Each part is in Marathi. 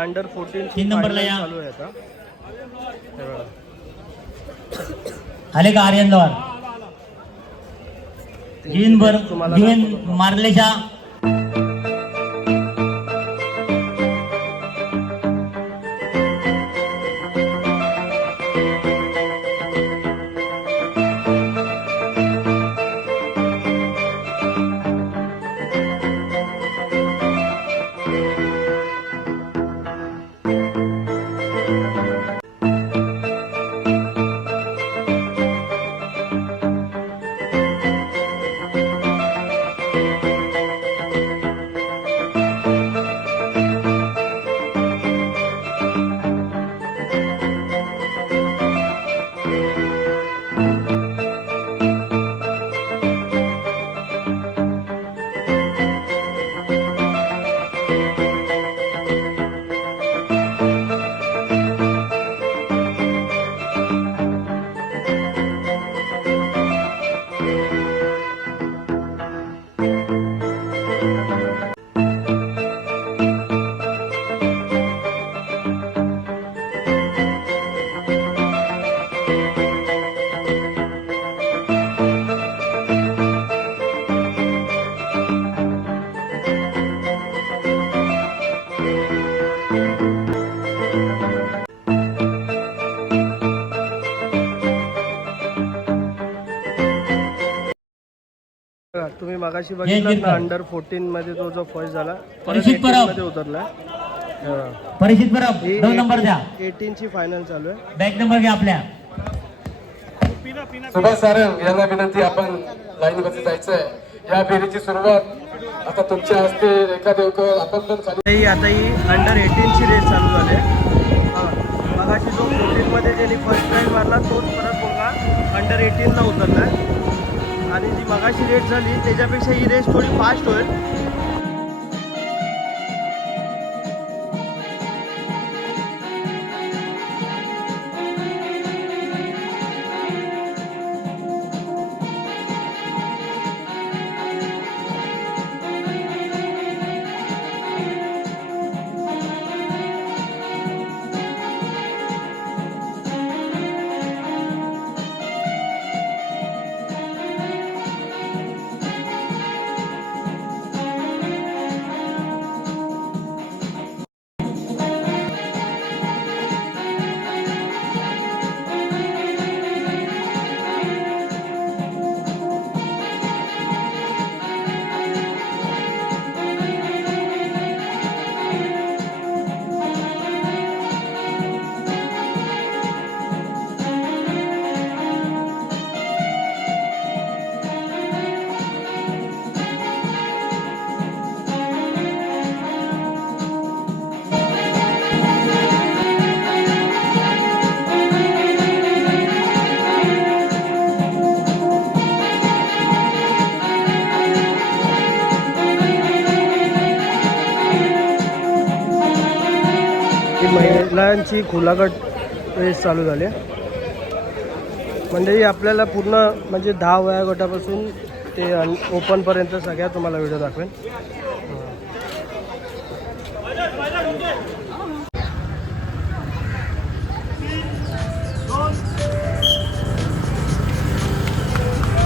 अंडर 14 3 नंबरला या. चालू आहे आता. हे बघा. आले का आर्यनवर गिवीन मारलेच्या तुम्ही मगाशी बघितलं ना अंडर 14 मध्ये तो जो फर्स्ट झाला परीक्षित परब मध्ये उतरला. परीक्षित परब 2 नंबर द्या. 18 ची फायनल चालू आहे. बॅक नंबर घ्या आपल्या. सुभाष सारंग यांना विनंती, आपण लाईन मध्ये जायचंय. या फेरीची सुरुवात आता तुमच्या हस्ते रेखा देवकर आपण पण खाली. आता ही अंडर 18 ची रेस चालू झाली आहे. मगाशी जो 14 मध्ये ज्यांनी फर्स्ट प्राइज मारला तोच परत बघा अंडर 18 ला उतरला. आणि जी मगाशी रेस झाली त्याच्यापेक्षा ही रेस थोडी फास्ट होईल. महिलांची खुलागट रेस चालू झाली. म्हणजे आपल्याला पूर्ण म्हणजे 10 वयोगटापासून ते ओपनपर्यंत सगळ्या तुम्हाला व्हिडिओ दाखवेन.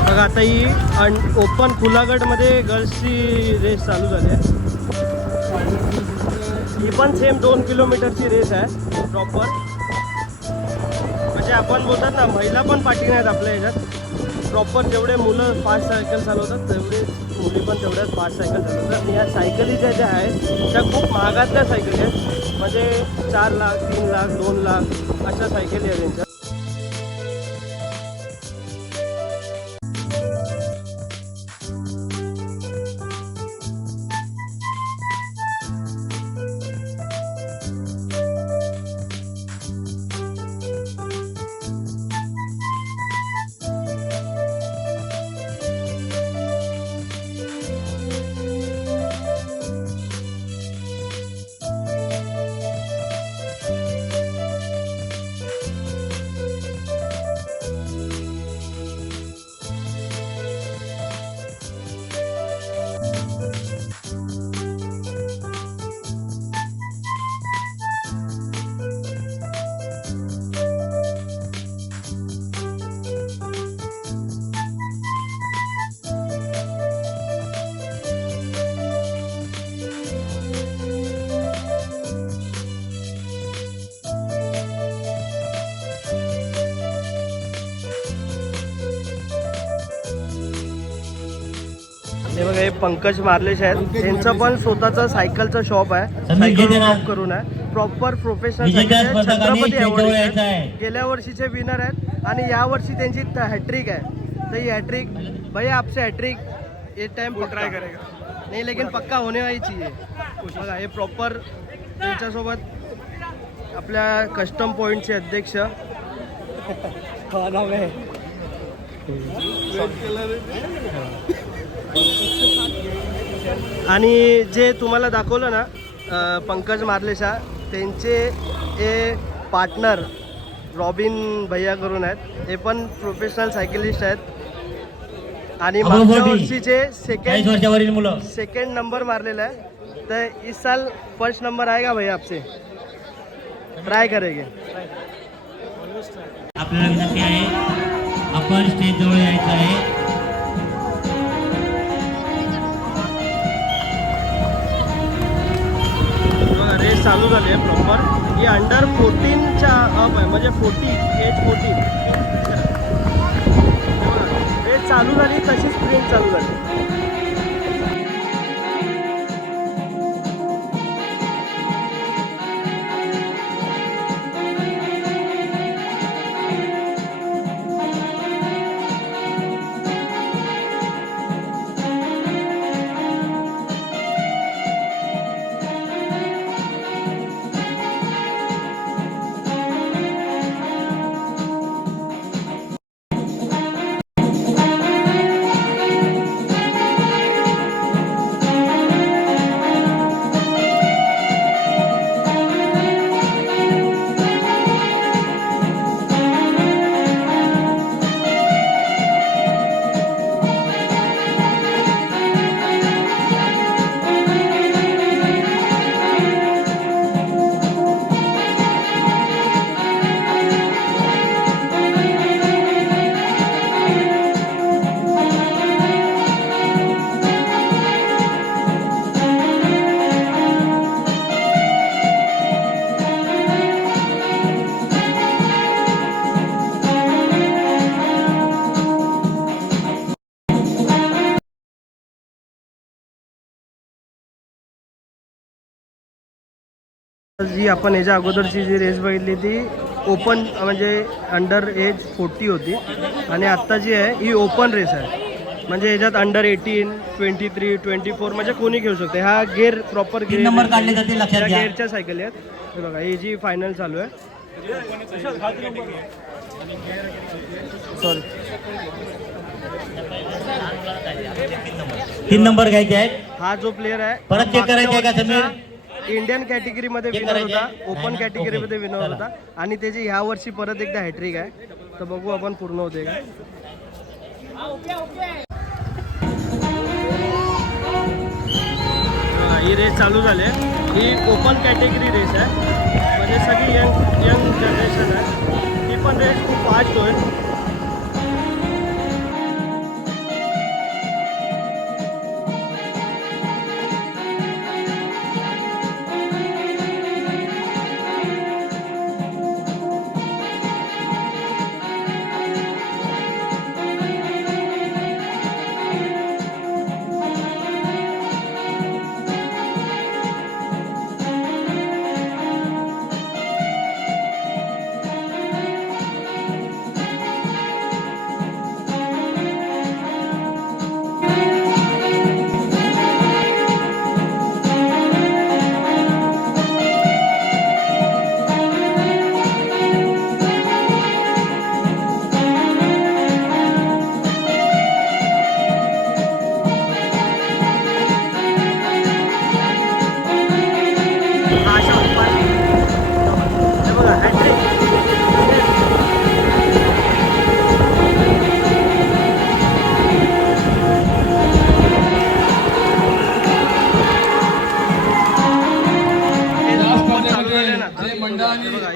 बघा आता ही ओपन खुलागटमध्ये गर्ल्सची रेस चालू झाली आहे. ही पण सेम 2 किलोमीटरची रेस आहे प्रॉपर. म्हणजे आपण बोलतात ना महिला पण पाठी नाहीत आपल्या ह्याच्यात. प्रॉपर जेवढे मुलं फास्ट सायकल चालवतात तेवढे मुली पण तेवढ्याच फास्ट सायकल चालवतात. या सायकली ज्या आहेत त्या खूप महागातल्या सायकली आहेत. म्हणजे 4 लाख 3 लाख 2 लाख अशा सायकली आहेत त्यांच्या. पंकज मार्लेश आहेत. त्यांचं पण स्वतःचं सायकलचं शॉप आहे. समीर सायकल घेते ना. शॉप करून आहे. प्रॉपर प्रोफेशनल विजेत्या स्पर्धकांनी छत्रपती स्टेजजवळ अवॉर्ड यायचं आहे. गेल्या वर्षीचे विनर आहेत आणि या वर्षी त्यांची हॅट्रिक आहे. तर ही हॅट्रिक भैया आपसे हॅट्रिक ये टाइम ट्राय करेगा नहीं लेकिन पक्का होने वाली चाहिए. बघा हे प्रॉपर त्यांच्यासोबत आपल्या कस्टम पॉईंटचे अध्यक्ष आणि जे तुम्हाला दाखवलं ना पंकज मार्लेशा त्यांचे हे पार्टनर रॉबिन भैया करून आहेत. हे पण प्रोफेशनल सायकलिस्ट आहेत आणि मागच्या वर्षीचे 40 वर्षावरील मुलं. सेकंड नंबर मारलेला आहे. तर इस साल फर्स्ट नंबर आएगा भैया आपसे ट्राय करेंगे. आपल्याला विनंती आहे आपण स्टेज जवळ यायचं आहे. रेस चालू झाली आहे प्रॉपर. ही अंडर 14च्या अप आहे म्हणजे 40 एज 14. रेस चालू झाली तशीच स्प्रिंट चालू झाली. जी आपण याच्या अगोदरची जी रेस बघितली ती ओपन म्हणजे अंडर एज 40 होती आणि आत्ता जी आहे ही ओपन रेस आहे. म्हणजे याच्यात अंडर 18, 23, 24 म्हणजे कोणी खेळू शकते. हा गेअर प्रॉपर 3 नंबर काढले जाते लक्षात घ्या. गेअरच्या सायकली आहेत. हे बघा ही जी फायनल चालू आहे. सॉरी 3 नंबर घ्यायचे आहेत. हा जो प्लेअर आहे परत चेक करायचे आहे का समीर? इंडियन कॅटेगरीमध्ये चेक विनर होता. करायचे? ओपन नाही ना? कॅटेगरीमध्ये ओके. विनर होता आणि त्याची ह्या वर्षी परत एकदा हॅट्रिक आहे. तर बघू आपण पूर्ण होते का. ही रेस चालू झाली आहे. ही ओपन कॅटेगरी रेस आहे म्हणजे सगळी यंग जनरेशन आहे. ही पण रेस खूप फास्ट होईल.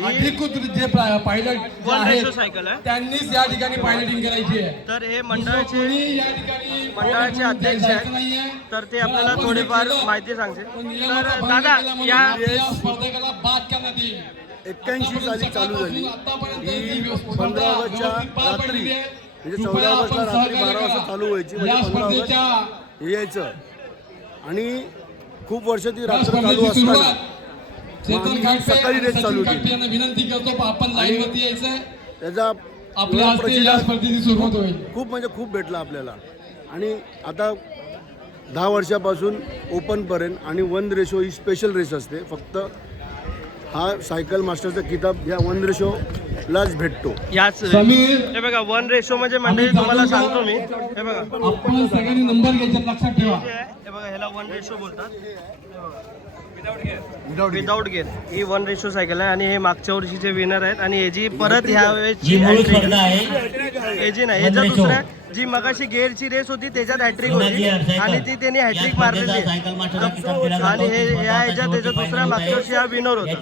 अधिकृत जे पायलट आहेत सायकल आहे त्यांनीच या ठिकाणी पायलटिंग करायची आहे. तर हे मंडळाचे या ठिकाणी मंडळाचे अध्यक्ष आहेत तर ते आपल्याला थोडीफार माहिती सांगतील. तर दादा या स्पर्धकाला बाद करण्यात येईल. 81 साली चालू झाली ही 15 ऑगस्टच्या रात्री म्हणजे 14 ऑगस्टला रात्री 12 वाजता चालू व्हायची. म्हणजे 15 ऑगस्ट हे यायचं आणि खूप वर्ष ती रात्र चालू असताना सकाळी रेस चालू होती. विनंती करतो आपण लाईन वरती यायचंय. त्याचा आपल्या हस्ते या स्पर्धेची सुरुवात होईल. खूप म्हणजे खूप भेटला आपल्याला. आणि आता 10 वर्षापासून ओपनपर्यंत आणि 1 ही स्पेशल रेस असते. फक्त हा सायकल मास्टरचा किताब या 1 भेटतो. याच समीर हे बघा 1 म्हणजे मंडळी तुम्हाला सांगतो मी. हे बघा आपण सगळ्यांनी नंबर घ्यायचा लक्षात ठेवा. हे बघा ह्याला 1 बोलतात. विदाउट गेअर ही 1 सायकल आहे आणि हे मागच्या वर्षीचे विनर आहेत आणि ह्याची परत ह्या जी वेळेची मूळ हॅट्रिक स्पर्धा आहे ह्याची नाही ह्याच्या दुसऱ्या जी मगाशी गेअरची रेस होती त्याच्यात हॅट्रिक होती आणि ती त्यांनी हॅट्रिक मारलेली आहे. आणि हे ह्याच्या त्याचा दुसरा मागच्या वर्षी हा विनर होता.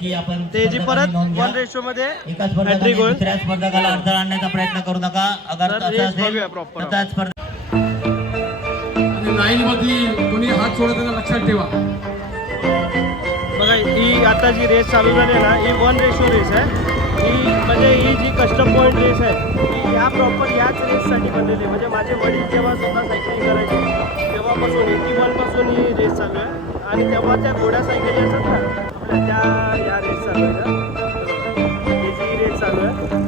त्याची परत 1 मध्ये हॅट्रिक होईल. दुसऱ्या स्पर्धकाला अडथळा आणण्याचा प्रयत्न करू नका. अगर तर तसं रेस असेल बघूया proper. तर त्या स्पर्धा आणि लाईन वरती कोणी हात सोडताना लक्षात ठेवा. बघा ही आता जी रेस चालू झाली आहे ना ही 1 रेस आहे. ही म्हणजे ही जी कस्टम पॉईंट रेस आहे ही ह्या प्रॉपर याच रेससाठी बनलेली आहे. म्हणजे माझे वडील जेव्हा स्वतः सायकलिंग करायचे तेव्हापासून 81 पासून ही रेस चालू आहे. आणि तेव्हा त्या घोड्या सायकली असतात ना आपल्या त्या या रेस चालू आहे. ही जी रेस चालू आहे.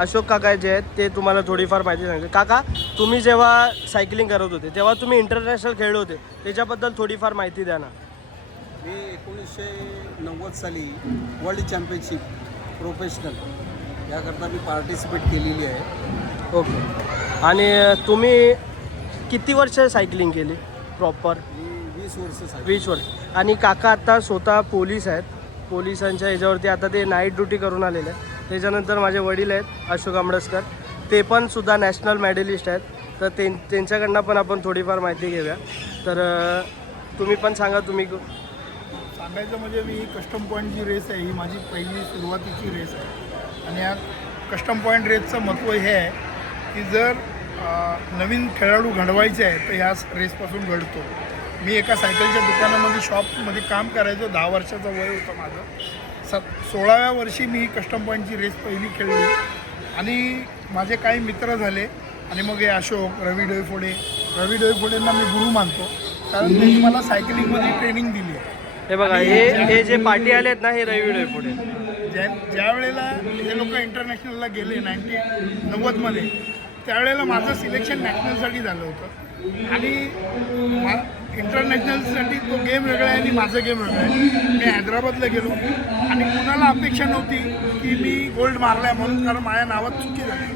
अशोक काका जे आहेत ते तुम्हाला थोडीफार माहिती सांगते. काका तुम्ही जेव्हा सायकलिंग करत होते तेव्हा तुम्ही इंटरनॅशनल खेळले होते त्याच्याबद्दल थोडीफार माहिती द्या ना. मी 1990 साली वर्ल्ड चॅम्पियनशिप प्रोफेशनल याकरता मी पार्टिसिपेट केलेली आहे. ओके. आणि तुम्ही किती वर्ष सायकलिंग केली प्रॉपर? मी 20 वर्ष 20 वर्ष. आणि काका आता स्वतः पोलीस आहेत. पोलिसांच्या ह्याच्यावरती आता ते नाईट ड्युटी करून आलेले आहेत. त्याच्यानंतर माझे वडील आहेत अशोक आंबडसकर, ते पण सुद्धा नॅशनल मेडलिस्ट आहेत. तर त्यांच्याकडनं पण आपण थोडीफार माहिती घेऊया. तर तुम्ही पण सांगा. तुम्ही सांगायचं म्हणजे मी कस्टम पॉईंट जी रेस आहे ही माझी पहिली सुरुवातीची रेस आहे आणि या कस्टम पॉईंट रेसचं महत्त्व हे आहे की जर नवीन खेळाडू घडवायचे आहे तर ह्या रेसपासून घडतो. मी एका सायकलच्या दुकानामध्ये शॉपमध्ये काम करायचो. 10 वर्षाचं वय होतं माझं. 16व्या वर्षी मी ही कस्टम पॉईंटची रेस पहिली खेळली आणि माझे काही मित्र झाले आणि मग हे अशोक, रवी डोईफोडेंना मी गुरु मानतो कारण त्यांनी मला सायकलिंगमध्ये ट्रेनिंग दिली. हे बघा, हे जे पाठी आलेत ना, हे रवी डोईफोडे. ज्या वेळेला हे लोक इंटरनॅशनलला गेले 90मध्ये, त्यावेळेला माझं सिलेक्शन नॅशनलसाठी झालं होतं आणि इंटरनॅशनलसाठी तो गेम वेगळा आहे आणि माझं गेम वेगळं आहे. मी हैदराबादला गेलो आणि कुणाला अपेक्षा नव्हती की मी गोल्ड मारला आहे म्हणून, कारण माझ्या नावात चुकी झाली.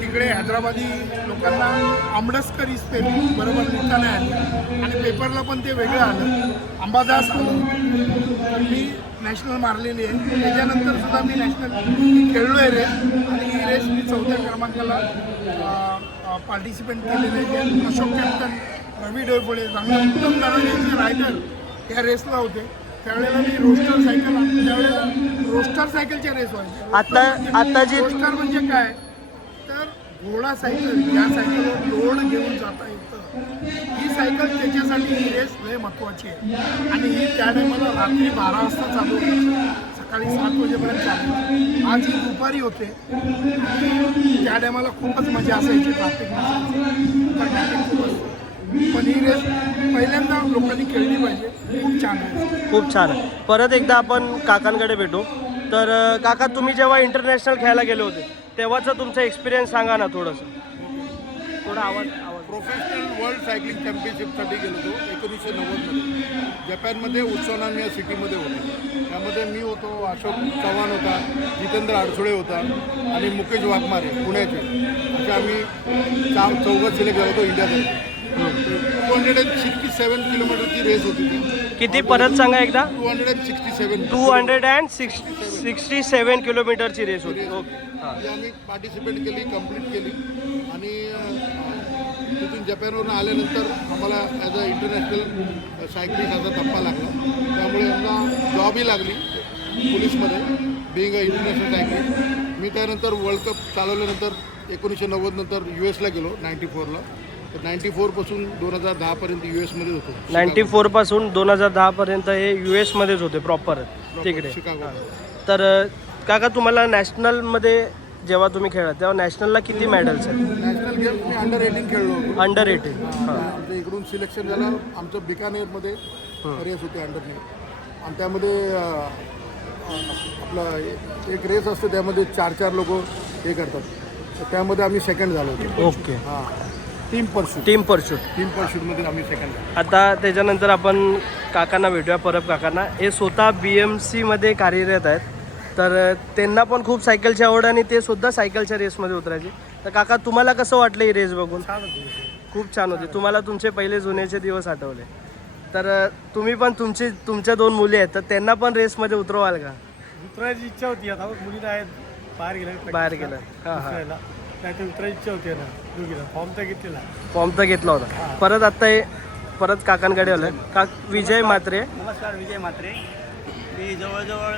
तिकडे हैदराबादी लोकांना आंबडस्करी स्पेलिंग बरोबर लिहिता नाही आली आणि पेपरला पण ते वेगळं आलं, अंबादास आलं. तर मी नॅशनल मारलेली आहे. त्याच्यानंतर सुद्धा मी नॅशनल खेळलो आहे रेस आणि ही रेस मी 4थ्या क्रमांकाला पार्टिसिपेट केलेले आहे. अशोक कॅप्टन, रवी डोईफोडे, उत्तम दराचे रायडर या रेसला होते. त्यावेळेला मी रोस्टर सायकलच्या रेस व्हायच्या. आता जी रोस्टर म्हणजे काय तर घोडा सायकल, या सायकलवर लोड घेऊन जाता येतं. ही सायकल त्याच्यासाठी ही रेस लय महत्त्वाची आहे आणि ही त्या टायमाला रात्री 12 वाजता चालू होती, सकाळी 7 वाजेपर्यंत चालू होती. आज ही दुपारी होते. त्या टायमाला खूपच मजा असायची, ट्रॅफिक नसायची, खूप असतं. पण ही रेस पहिल्यांदा लोकांनी खेळली पाहिजे. खूप छान आहे, खूप छान आहे. परत एकदा आपण काकांकडे भेटू. तर काका, तुम्ही जेव्हा इंटरनॅशनल खेळायला गेले होते तेव्हाचा तुमचा एक्सपिरियन्स सांगा ना थोडंसं. थोडा आवाज. प्रोफेशनल वर्ल्ड सायकलिंग चॅम्पियनशिपसाठी गेलो होतो 1990मध्ये. जपानमध्ये उत्सोनामिया सिटीमध्ये होतो. त्यामध्ये मी होतो, अशोक चव्हाण होता, जितेंद्र अडसुळे होता आणि मुकेश वाघमारे पुण्याचे. असे आम्ही चौघं सिलेक्ट झालो होतो इंडियातर्फे. 267 किलोमीटरची रेस होती ती. किती, परत सांगा एकदा. 267 किलोमीटरची रेस होती. ओके. ती आम्ही पार्टिसिपेट केली, कंप्लीट केली आणि तिथून जपानवरून आल्यानंतर आम्हाला ॲज अ इंटरनॅशनल सायकलिस्टचा धप्पा लागला. त्यामुळे आम्हाला जॉबही लागली पोलीसमध्ये, बिईंग अ इंटरनॅशनल सायकलिस्ट. मी त्यानंतर वर्ल्ड कप चालवल्यानंतर 1990 नंतर US ला गेलो 94ला. तर 94पासून 2010पर्यंत US मध्येच होतो. 94पासून 2010पर्यंत हे US मध्येच होते प्रॉपर तिकडे. शिकागो. तर काका, तुम्हाला नॅशनलमध्ये जेव्हा तुम्ही खेळा तेव्हा नॅशनलला किती मेडल्स आहेत? नॅशनल गेम्स मी अंडर 18 खेळलो होतो. अंडर 18. आमच्या इकडून सिलेक्शन झालं. आमचं बिकानेरमध्ये रेस होते अंडर 19 आणि त्यामध्ये आपला एक रेस असते, त्यामध्ये 4 लोक हे करतात. तर त्यामध्ये आम्ही सेकंड झालो होतो. ओके. हां, टीम परशूटमध्ये आम्ही सेकंड झालो. आता त्याच्यानंतर आपण काकांना भेटूया, परब काकांना. हे स्वतः BMCमध्ये कार्यरत आहेत. तर त्यांना पण खूप सायकलची आवड आणि ते सुद्धा सायकलच्या रेसमध्ये उतरायचे. तर काका, तुम्हाला कसं वाटलं ही रेस बघून? खूप छान होती. तुम्हाला तुमचे पहिले जुन्याचे दिवस आठवले. तर तुम्ही पण तुमच्या 2 मुली आहेत, तर त्यांना पण रेसमध्ये उतरवाल का? उतरायची इच्छा होती. आता मुलीला आहेत बाहेर गेलं. हां हां. त्याची उतरायची इच्छा होती ना दोघीला. फॉर्म तर घेतला होता. परत आत्ता हे परत काकांकडे आलं. विजय म्हात्रे. नमस्कार, विजय म्हात्रे. मी जवळजवळ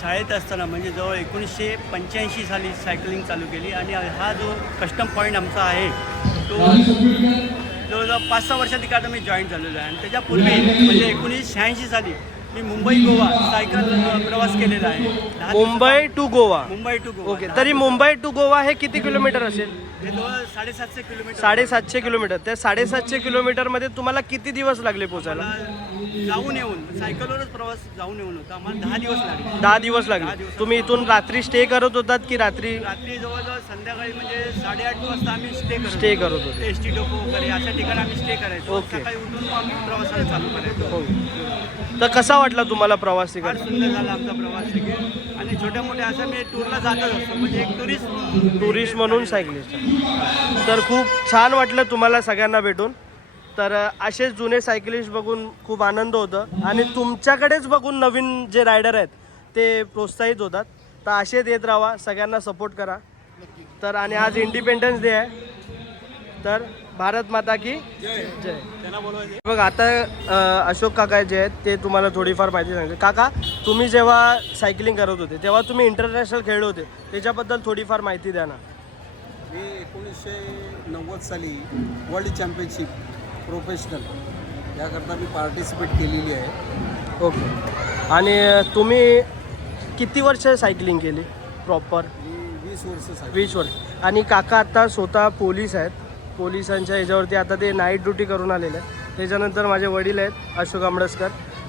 शाळेत असताना म्हणजे जवळ 1985 साली सायकलिंग चालू केली आणि हा जो कस्टम पॉईंट आमचा आहे तो जवळजवळ 5-6 वर्षात आता मी जॉईन झालेलो आहे. आणि त्याच्यापूर्वी म्हणजे 1986 साली मी मुंबई गोवा सायकल प्रवास केलेला आहे. मुंबई टू गोवा. ओके. तरी मुंबई टू गोवा हे किती किलोमीटर असेल? हे जवळ 750 किलोमीटर. 750 किलोमीटर. त्या 750 किलोमीटरमध्ये तुम्हाला किती दिवस लागले पोहोचायला? जाऊन येऊन सायकलवरच प्रवास जाऊन येऊन होता. आम्हाला 10 दिवस लागले. 10 दिवस लागले. तुम्ही इथून रात्री स्टे करत होतात की रात्री जवळजवळ संध्याकाळी म्हणजे 8:30 वाजता आम्ही स्टे करत होतो. एसटी डेपो वगैरे अशा ठिकाणी आम्ही स्टे करायचो. सकाळी उठून आम्ही प्रवासाला चालू करायचो. तर कसा वाटला तुम्हाला प्रवास फार तिकडे? सुंदर झाला आमचा प्रवास तिकडे. आणि छोट्या मोठ्या असं मी टूरला जातच असतो, म्हणजे एक टुरिस्ट म्हणून सायकलिस्ट. तर खूप छान वाटलं तुम्हाला सगळ्यांना भेटून. तर असेच जुने सायकलिस्ट बघून खूप आनंद होतं आणि तुमच्याकडेच बघून नवीन जे रायडर आहेत ते प्रोत्साहित होतात. तर असेच येत राहा, सगळ्यांना सपोर्ट करा. तर आणि आज इंडिपेंडन्स डे आहे. तर भारत माता की जय. बघ आता अशोक काका जे आहेत ते तुम्हाला थोडीफार माहिती सांगते. काका, तुम्ही जेव्हा सायकलिंग करत होते तेव्हा तुम्ही इंटरनॅशनल खेळले होते, त्याच्याबद्दल थोडीफार माहिती द्या ना. मी 1990 साली वर्ल्ड चॅम्पियनशिप प्रोफेशनल याकरता मी पार्टिसिपेट केलेली आहे. ओके. आणि तुम्ही किती वर्ष सायकलिंग केली प्रॉपर? मी 20 वर्ष सायकल 20 वर्ष. आणि काका आता स्वतः पोलीस आहेत, पोलिसांच्या ह्याच्यावरती आता ते नाईट ड्युटी करून आलेले आहेत. त्याच्यानंतर माझे वडील आहेत अशोक आंबडसकर,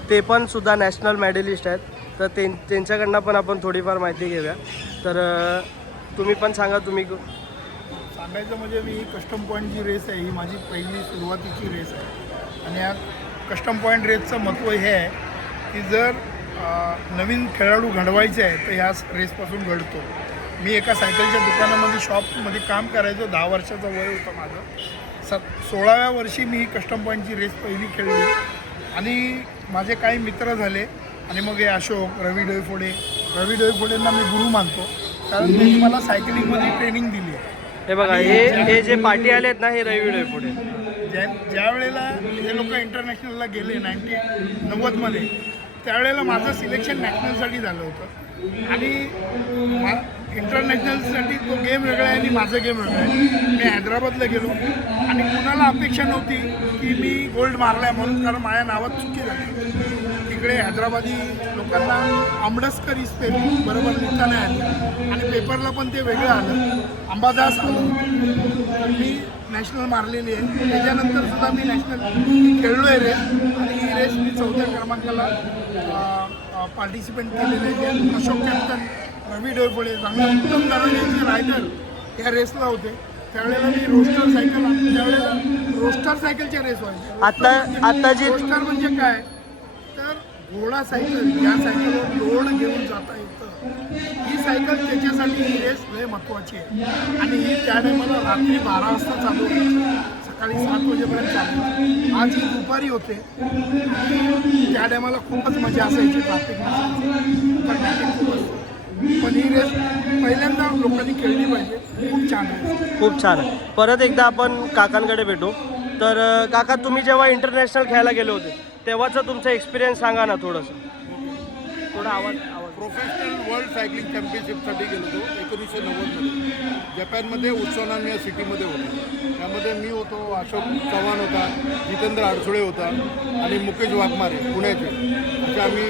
ते पण सुद्धा नॅशनल मेडलिस्ट आहेत. तर त्यांच्याकडनं पण आपण थोडीफार माहिती घेऊया. तर तुम्ही पण सांगा. तुम्ही सांगायचं म्हणजे मी कस्टम पॉईंट जी रेस आहे ही माझी पहिली सुरुवातीची रेस आहे. आणि या कस्टम पॉईंट रेसचं महत्त्व हे आहे की जर नवीन खेळाडू घडवायचे आहे तर ह्या रेसपासून घडतो. मी एका सायकलच्या दुकानामध्ये शॉपमध्ये काम करायचो. 10 वर्षाचं वय होतं माझं. 16व्या वर्षी मी ही कस्टम पॉईंटची रेस पहिली खेळली आणि माझे काही मित्र झाले. आणि मग हे अशोक, रवी डोईफोडेंना मी गुरु मानतो, कारण त्यांनी मला सायकलिंगमध्ये ट्रेनिंग दिली आहे. हे बघा, हे जे पार्टी आले आहेत ना, हे रवी डोईफोडे. ज्या वेळेला हे लोक इंटरनॅशनलला गेले 1990मध्ये, त्यावेळेला माझं सिलेक्शन नॅशनलसाठी झालं होतं. आणि इंटरनॅशनलसाठी तो गेम वेगळा आहे आणि माझं गेम वेगळं आहे. मी हैदराबादला गेलो आणि कुणाला अपेक्षा नव्हती की मी गोल्ड मारला आहे म्हणून, कारण माझ्या नावात चुकी झाली. तिकडे हैदराबादी लोकांना आंबडसकर ही स्पेलिंग बरोबर लिहिता नाही आली आणि पेपरला पण ते वेगळं आलं, अंबादास आलं. मी नॅशनल मारलेली आहे. त्याच्यानंतर सुद्धा मी नॅशनल खेळलो आहे रेस. आणि ही रेस मी 4थ्या क्रमांकाला पार्टिसिपेट केलेले आहे. अशोक कॅप्टन, रवी डोईफोडे, चांगले उत्तम दर्जाचे रायडर या रेसला होते. त्यावेळेला मी रोस्टर सायकल, त्यावेळेला रोस्टर सायकलच्या रेस व्हायच्या. आता जी रोस्टर म्हणजे काय तर घोडा सायकल, ज्या सायकलवर लोड घेऊन जाता येतं, ही सायकल त्याच्यासाठी ही रेस लय महत्त्वाची आहे. आणि ही त्या टायमाला रात्री 12 वाजता चालू होती, सकाळी 7 वाजेपर्यंत चालू. आज ही दुपारी होते. त्या टायमाला खूपच मजा असायची, ट्रॅफिक नसायची, खूप असतो. पण ही रेस पहिल्यांदा लोकांनी खेळली पाहिजे. खूप छान आहे, खूप छान आहे. परत एकदा आपण काकांकडे भेटू. तर काका, तुम्ही जेव्हा इंटरनॅशनल खेळायला गेले होते तेव्हाचा तुमचा एक्सपिरियन्स सांगा ना थोडंसं. थोडा आवाज. प्रोफेशनल वर्ल्ड सायकलिंग चॅम्पियनशिपसाठी गेलो होतो 1990मध्ये. जपानमध्ये उत्सवनाम या सिटीमध्ये होतो. त्यामध्ये मी होतो, अशोक चव्हाण होता, जितेंद्र अडसुळे होता आणि मुकेश वाघमारे पुण्याचे. असे आम्ही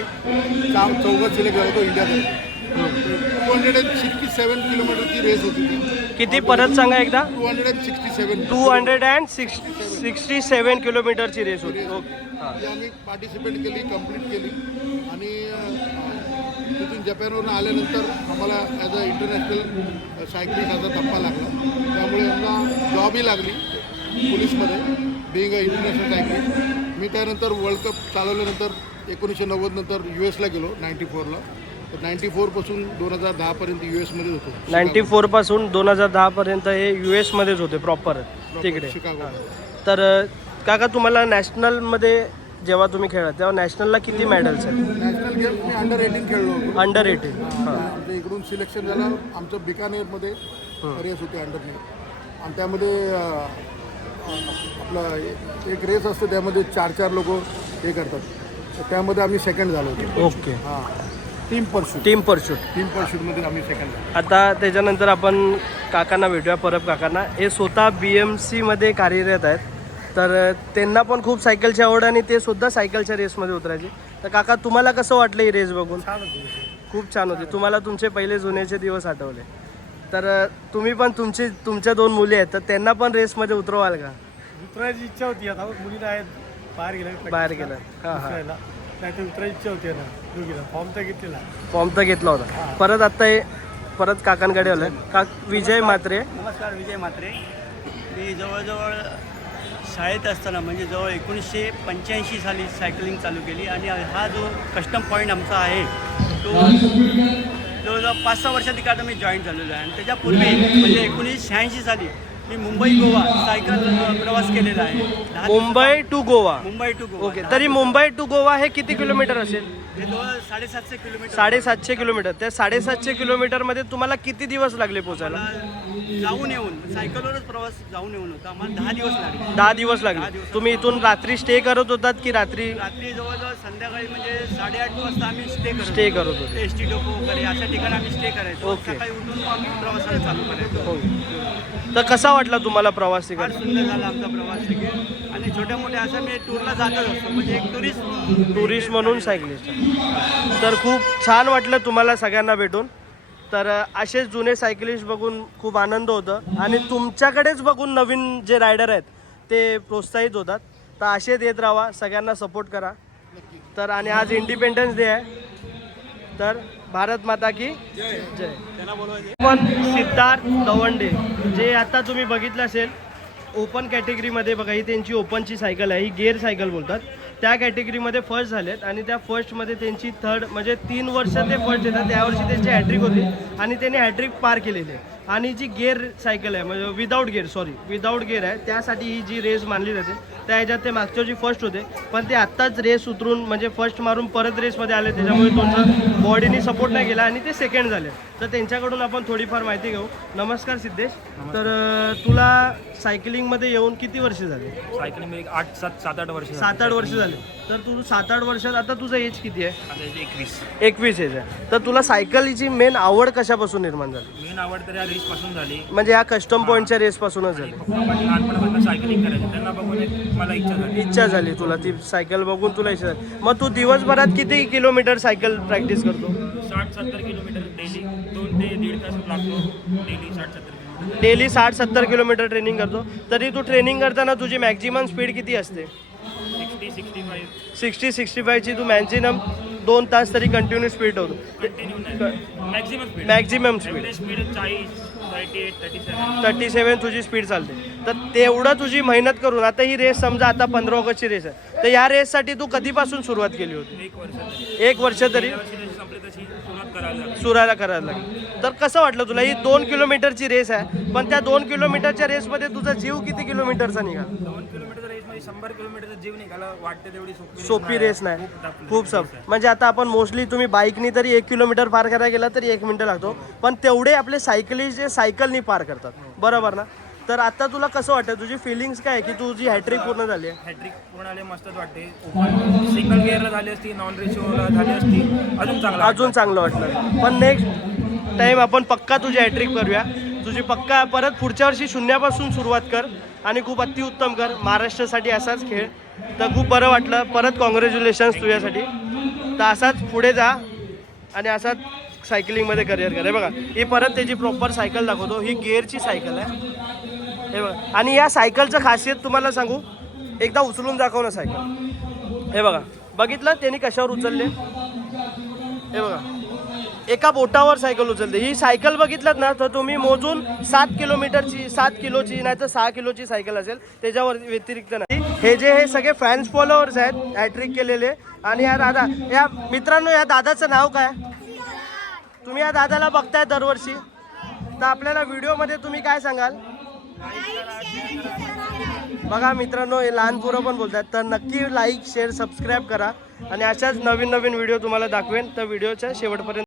चौघं सिलेक्ट झालो होतो इंडियामध्ये. 267 किलोमीटरची रेस होती ती. किती परत सांगा एकदा. 267 किलोमीटरची रेस होती. ओके. ती आम्ही पार्टिसिपेट केली, कंप्लीट केली. आणि तिथून जपानवरून आल्यानंतर आम्हाला ॲज अ इंटरनॅशनल सायकलिंगचा धप्पा लागला. त्यामुळे आम्हाला जॉबही लागली पोलीसमध्ये, बिईंग अ इंटरनॅशनल सायकलिंग. मी त्यानंतर वर्ल्ड कप चालवल्यानंतर 1990 नंतर US गेलो 94ला. 94 पासून 2010 पर्यंत US मध्ये होतो. 94 पासून 2010 पर्यंत हे US मध्येच होते प्रॉपर तिकडे. शिकागो. तर काका, तुम्हाला नॅशनलमध्ये जेव्हा तुम्ही खेळा तेव्हा नॅशनलला किती मेडल्स आहेत? नॅशनल गेम्स मी अंडर 18 खेळलो होतो. अंडर 18. आमच्या इकडून सिलेक्शन झालं. आमचं बिकानेरमध्ये रेस होती अंडर 9. आणि त्यामध्ये आपला एक रेस असतो, त्यामध्ये 4 लोक हे करतात. तर त्यामध्ये आम्ही सेकंड झालो होतो. ओके. हां, टीम परशूट मध्ये आम्ही सेकंड झालो. आता त्याच्यानंतर आपण काकांना भेटूया, परब काकांना. हे स्वतः BMC मध्ये कार्यरत आहेत. तर त्यांना पण खूप सायकलची आवड आणि ते सुद्धा सायकलच्या रेसमध्ये उतरायचे. तर काका, तुम्हाला कसं वाटलं ही रेस बघून? खूप छान होती. तुम्हाला तुमचे पहिले जुन्याचे दिवस आठवले. तर तुम्ही पण तुमच्या 2 मुली आहेत, तर त्यांना पण रेसमध्ये उतरवाल का? उतरायची इच्छा होती. आता मुलीला आहेत बाहेर गेलं. हां. नाही तर उतरायची इच्छा होती ना दोघीला. फॉर्म तर घेतला होता. परत आता हे परत काकांकडे आलं. विजय म्हात्रे. नमस्कार, विजय म्हात्रे. मी जवळजवळ शाळेत असताना म्हणजे जवळ 1985 साली सायकलिंग चालू केली. आणि हा जो कस्टम पॉईंट आमचा आहे तो जवळजवळ 5-6 वर्षाधिक आता मी जॉईन झालेलो आहे. आणि त्याच्यापूर्वी म्हणजे 1986 साली मी मुंबई गोवा सायकल प्रवास केलेला आहे. 10 Mumbai to Goa. Mumbai to Goa. Okay, तरी मुंबई टू गोवा हे किती किलोमीटर असेल? हे जवळ 750 किलोमीटर. 750 किलोमीटर. त्या 750 किलोमीटरमध्ये तुम्हाला किती दिवस लागले पोचायला? मला जाऊन येऊन सायकलवरच प्रवास जाऊन येऊन होता. आम्हाला 10 दिवस लागले. 10 दिवस लागले. तुम्ही इथून रात्री स्टे करत होतात की रात्री रात्री जवळजवळ संध्याकाळी म्हणजे 8:30 वाजता आम्ही स्टे करत होते? एस टी डोको वगैरे अशा ठिकाणी आम्ही स्टे करायचो. ओके. सकाळी उठून मग आम्ही प्रवासाला चालू करायचो. तर कसा वाटला तुम्हाला प्रवास फार तिकडे? सुंदर झाला आमचा प्रवास तिकडे. आणि छोट्या मोठ्या असं मी टूरला जातच असतो, म्हणजे एक टुरिस्ट म्हणून सायकलिस्ट. तर खूप छान वाटलं तुम्हाला सगळ्यांना भेटून. तर असेच जुने सायकलिस्ट बघून खूप आनंद होतं आणि तुमच्याकडेच बघून नवीन जे रायडर आहेत ते प्रोत्साहित होतात. तर असेच येत राहा, सगळ्यांना सपोर्ट करा. तर आणि आज इंडिपेंडन्स डे आहे, तर भारत माता की जय. पण सिद्धार्थ दवंडे जे आता तुम्ही बघितलं असेल ओपन कॅटेगरीमध्ये, बघा ही त्यांची ओपनची सायकल आहे, ही गेअर सायकल बोलतात. त्या कॅटेगरीमध्ये फर्स्ट झालेत आणि त्या फर्स्टमध्ये त्यांची थर्ड म्हणजे 3 वर्ष ते फर्स्ट येतात. त्यावर्षी त्यांची हॅट्रिक होती आणि त्यांनी हॅट्रिक पार केलेली आहे. आणि जी गेअर सायकल आहे म्हणजे विदाऊट गेअर आहे, त्यासाठी ही जी रेस मानली जाते त्या ह्याच्यात ते मागच्या वर्षी फर्स्ट होते, पण ते आत्ताच रेस उतरून म्हणजे फर्स्ट मारून परत रेसमध्ये आले, त्याच्यामुळे त्यांचा बॉडीने सपोर्ट नाही केला आणि ते सेकंड झाले. तर त्यांच्याकडून आपण थोडीफार माहिती घेऊ. नमस्कार सिद्धेश. तर तुला सायकलिंगमध्ये येऊन किती वर्ष झाले? सायकलिंग 7-8 वर्ष 7-8 वर्ष झाले. तर तू 7-8 वर्षात, आता तुझं एज किती आहे? 21 एज आहे. तर तुला सायकलची मेन आवड कशापासून निर्माण झाली? मेन आवड तर या रेस पासून झाली, म्हणजे या कस्टम पॉईंटच्या रेस पासूनच झाली. लहानपणापासून सायकलिंग करायची, त्यांना बघून मला इच्छा झाली तुला, ती सायकल बघून तुला इच्छा झाली. मग तू दिवसभरात किती किलोमीटर सायकल प्रॅक्टिस करतो? 60-70 किलोमीटर डेली, 2 ते 1.5 तास लागतो डेली. 60-70 डेली 60-70 किलोमीटर ट्रेनिंग करतो. तरी तू ट्रेनिंग करताना तुझी मॅक्झिमम स्पीड किती असते? 60-65ची तू मॅक्झिमम 2 तास तरी कंटिन्यू स्पीड होतो. मॅक्झिमम स्पीड 37 तुझी स्पीड चालते. तर तेवढं तुझी मेहनत करून आता ही रेस समजा आता 15 ऑगस्टची रेस आहे, तर या रेससाठी तू कधीपासून सुरुवात केली होती? 1 वर्ष तरी सुराला करायला लागली. तर कसं वाटलं तुला? ही 2 किलोमीटरची रेस आहे, पण त्या 2 किलोमीटरच्या रेसमध्ये तुझा जीव किती किलोमीटरचा निघाला? 2 किलोमीटर रेसमध्ये 100 किलोमीटरचा जीव निघाला. वाटते तेवढी सोपी रेस नाही, खूप म्हणजे आता आपण मोस्टली तुम्ही बाईकनी तरी 1 किलोमीटर पार करायला गेला तरी 1 मिनिट लागतो, पण तेवढे आपले सायकलिस्ट जे सायकलनी पार करतात, बरोबर ना? तर आता तुला कसं वाटतं, तुझी फिलिंग्स काय की तुझी हॅट्रिक पूर्ण झाली आहे? हॅट्रिक पूर्ण आले, मस्तच वाटते. सिंगल गिअरला झाली असती, नॉन रेशिओला झाली असती, अजून चांगलं वाटलं. पण नेक्स्ट टाइम आपण पक्का तुझी हॅट्रिक करूया. तुझी पक्का परत पुढच्या वर्षी शून्यापासून सुरुवात कर आणि खूप अतिउत्तम कर. महाराष्ट्रासाठी असाच खेळ. तर खूप बरं वाटलं. परत कॉंग्रॅच्युलेशन्स तुझ्यासाठी. तर असाच पुढे जा आणि असाच सायकलिंगमध्ये करिअर कर. हे बघा, ही परत त्याची प्रॉपर सायकल दाखवतो. ही गेअरची सायकल आहे, हे बघा. आणि या सायकलचं खासियत तुम्हाला सांगू, एकदा उचलून दाखव ना सायकल. हे बघा, बघितलं त्यांनी कशावर उचलले? हे बघा, एका बोटावर सायकल उचलते. ही सायकल बघितलं ना तर तुम्ही मोजून 7 किलोमीटरची, 7 किलोची नाही तर 6 किलोची सायकल असेल, त्याच्यावर व्यतिरिक्त नाही. हे सगळे फॅन्स फॉलोअर्स आहेत हॅट्रिक केलेले. आणि या दादा, या मित्रांनो, या दादाचं नाव काय? तुम्ही या दादाला बघताय दरवर्षी, तर आपल्याला व्हिडिओमध्ये तुम्ही काय सांगाल? बघा मित्रांनो, हे लहान पोरं पण बोलतात, तर नक्की लाईक, शेअर, सबस्क्राईब करा आणि अशाच नवीन व्हिडिओ तुम्हाला दाखवेन. तर व्हिडिओच्या शेवटपर्यंत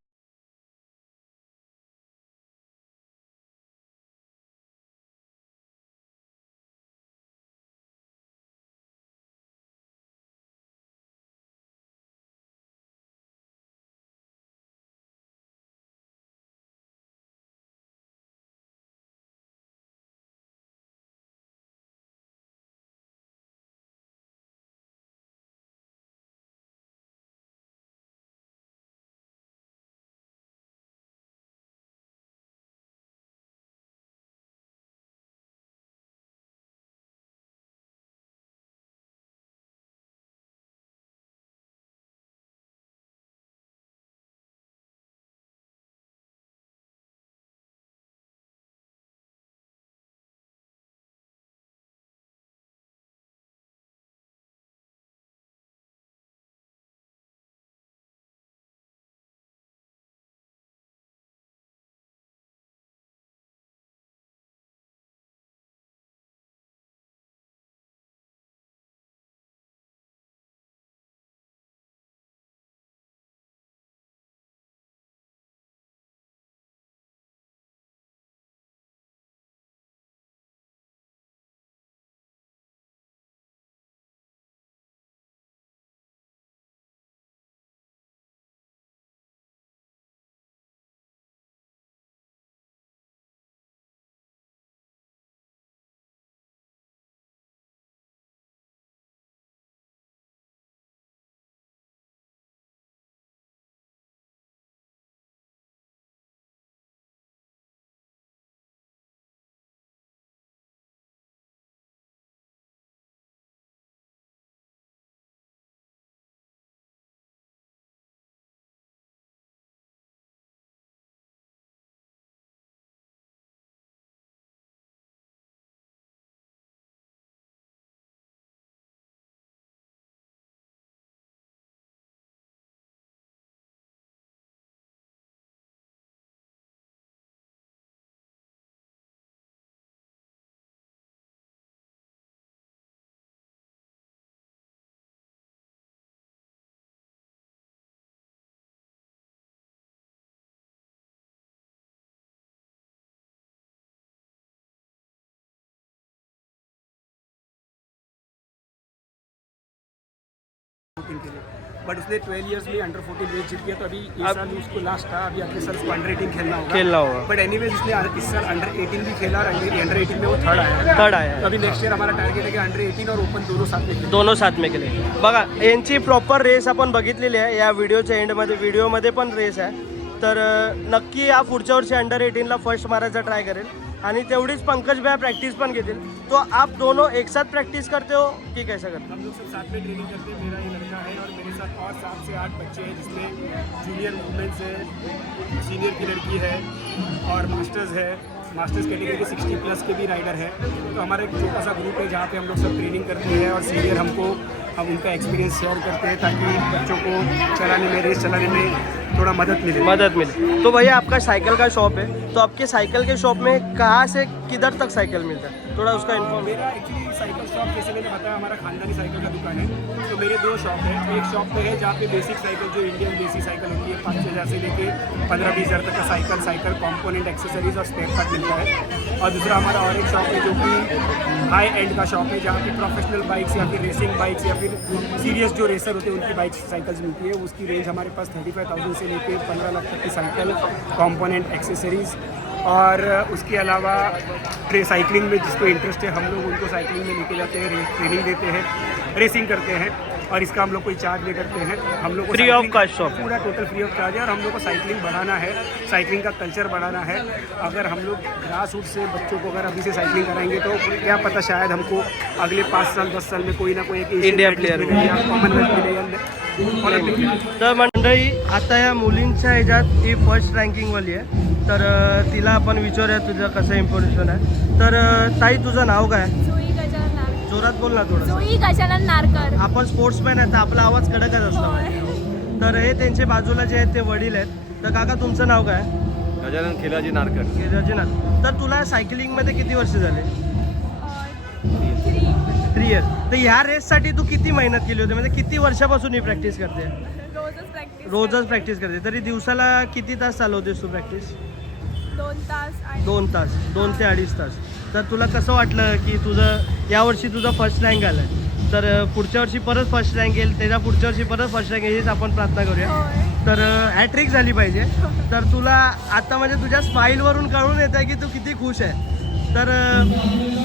बट उसने 12 इयर्स में अंडर 14 रेस जीत गया, तो अभी इस साल उसको लास्ट था, अभी अगले साल उसको अंडर 18 खेलना होगा। बट एनीवेज उसने इस साल अंडर 18 भी खेला और अंडर 18 में वो थर्ड आया। तो अभी नेक्स्ट ईयर हमारा टारगेट है कि अंडर 18 और ओपन दोनों साथ में केले। बघा यांची प्रॉपर रेस आपण बघितलेली आहे या व्हिडिओच्या एंडमध्ये, व्हिडिओमध्ये पण रेस आहे। तर नक्की या पुढच्या वर्षी अंडर 18ला फर्स्ट मारायचा ट्राय करेल आणि तेवढीच पंकज भैया प्रैक्टिस पण घेतील। तो आप दोनों एक साथ प्रैक्टिस करते हो कि कैसा करते हो? हम लोग सब साथ में ट्रेनिंग करते हैं। मेरा ये लड़का है और मेरे साथ और 7 से 8 बच्चे हैं, जिसमें जूनियर वुमेन्स है, सीनियर की लड़की है और मास्टर्स कैटेगरी के 60+ के भी राइडर है। तो हमारा एक छोटा सा ग्रुप है जहाँ पे हम लोग सब ट्रेनिंग करते हैं और सीनियर हम उनका एक्सपीरियंस शेयर करते हैं ताकि बच्चों को रेस चलाने में थोड़ा मदद मिले। तो भैया आपका साइकिल का शॉप है, तो आपके साइकिल के शॉप में कहाँ से किधर तक साइकिल मिलता है, थोड़ा उसका इन्फॉर्म। मेरा एक्चुअली साइकिल शॉप, जैसे मैंने बताया, हमारा खानदानी साइकिल का दुकान है। तो मेरे 2 शॉप है। एक शॉप पे है जहाँ पे बेसिक साइकिल, जो इंडियन देसी साइकिल होती है, 5,000 से लेके 15-20 हज़ार तक का साइकिल कॉम्पोनेंट, एक्सेसरीज और स्पेयर पार्ट मिलता है। और दूसरा हमारा और एक शॉप है जो कि हाई एंड का शॉप है, जहाँ पे प्रोफेशनल बाइक्स या फिर रेसिंग बाइक्स या फिर सीरियस जो रेसर होते हैं उनकी बाइक्स साइकिल्स मिलती है। उसकी रेंज हमारे पास 35,000 से लेके 15 लाख तक की साइकिल, कॉम्पोनेंट, एक्सेसरीज और उसके अलावा साइकिलिंग में जिसको इंटरेस्ट है, हम लोग उनको साइकिलिंग में लेके जाते हैं, ट्रेनिंग देते हैं, रेसिंग करते हैं और इसका हम लोग कोई चार्ज नहीं करते हैं। हम लोग फ्री ऑफ कॉस्ट शॉप, पूरा टोटल फ्री ऑफ चार्ज है। और हम लोग को साइकिलिंग बढ़ाना है, साइकिलिंग का कल्चर बढ़ाना है। अगर हम लोग ग्रास रूट से बच्चों को अगर अभी से साइकिलिंग कराएंगे तो क्या पता शायद हमको अगले 5 साल 10 साल में कोई ना कोई एक इंडिया प्लेयर मिले या कॉमनवेल्थ मिले या ऑलिम्पिक मिले। तर मंडळी, आता या मुलींच्या ह्याच्यात ही फर्स्ट रँकिंगवाली आहे, तर तिला आपण विचारूया तुझं कसं इम्प्रेशन आहे। तर ताई, तुझं नाव काय? जोरात बोल ना थोडं। जुई गजानन नारकर। आपण स्पोर्ट्समॅन आहे तर आपला आवाज कडकच असला पाहिजे। तर हे त्यांचे बाजूला जे आहेत ते वडील आहेत। तर काका, तुमचं नाव काय? गजानन खिलाजी नारकर। तर तुला सायकलिंगमध्ये किती वर्ष झाले? 3 इयर। तर ह्या रेससाठी तू किती मेहनत केली होती, म्हणजे किती वर्षापासून ही प्रॅक्टिस करते? रोजच प्रॅक्टिस करते। तरी दिवसाला किती तास चालवतेस तू प्रॅक्टिस? 2 तास, 2 ते 2.5 तास। तर तुला कसं वाटलं की तुझं यावर्षी तुझा फर्स्ट रँक आला आहे, तर पुढच्या वर्षी परत फर्स्ट रँक येईल, त्याच्या पुढच्या वर्षी परत फर्स्ट रँक येईल, हीच आपण प्रार्थना करूया। तर हॅट्रिक झाली पाहिजे। तर तुला आता म्हणजे तुझ्या स्माईलवरून कळून येतं की तू किती खुश आहे। तर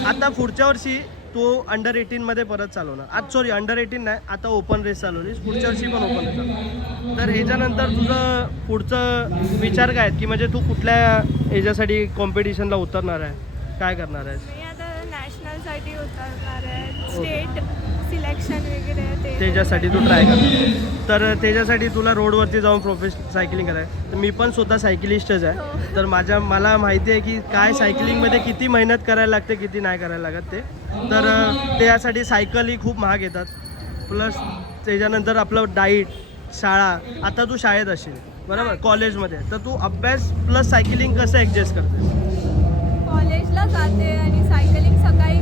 आता पुढच्या वर्षी तू अंडर 18मध्ये परत चालवणार। अंडर 18 नाही, आता ओपन रेस चालवलीस, पुढच्या वर्षी पण ओपन रेस चालवणार। तर ह्याच्यानंतर तुझं पुढचं विचार काय आहेत की म्हणजे तू कुठल्या ह्याच्यासाठी कॉम्पिटिशनला उतरणार आहे, काय करणार आहेस? मी आता नॅशनलसाठी उतरणार आहे, स्टेट सिलेक्शन वगैरे त्याच्यासाठी तू ट्राय करणार। तर त्याच्यासाठी तुला रोडवरती जाऊन प्रोफेशनल सायकलिंग करायचं। तर मी पण स्वतः सायकलिस्टच आहे, तर मला माहिती आहे की काय सायकलिंगमध्ये किती मेहनत करायला लागते, किती नाही करायला लागत ते। तर त्यासाठी सायकल ही खूप महाग येतात, प्लस त्याच्यानंतर आपलं डाईट, शाळा, आता तू शाळेत असेल बरोबर, कॉलेजमध्ये, तर तू अभ्यास प्लस सायकलिंग कसं ॲडजस्ट करते? कॉलेजला जाते आणि सायकलिंग सकाळी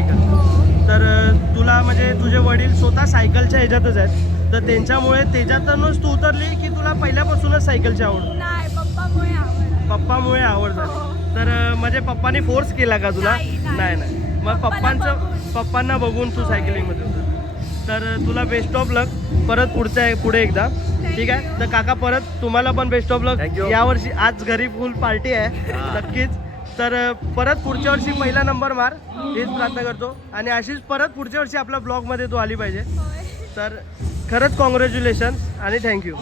करते। तर तुला म्हणजे तुझे वडील स्वतः सायकलच्या ह्याच्यातच आहेत, तर त्यांच्यामुळे त्याच्यातूनच तू उतरली की तुला पहिल्यापासूनच सायकलची आवड? नाही, पप्पामुळे आवड झाली। तर म्हणजे पप्पाने फोर्स केला का तुला? नाही, मग पप्पांना बघून तू सायकलिंगमध्ये उतर। तर तुला बेस्ट ऑफ लक परत पुढे एकदा, ठीक आहे? तर काका, परत तुम्हाला पण बेस्ट ऑफ लक। यावर्षी आज घरी फुल पार्टी आहे नक्कीच। तर परत पुढच्या वर्षी पहिला नंबर मार, हेच प्रार्थना करतो, आणि अशीच परत पुढच्या वर्षी आपल्या ब्लॉगमध्ये तू आली पाहिजे। तर खरंच कॉंग्रॅच्युलेशन आणि थँक्यू।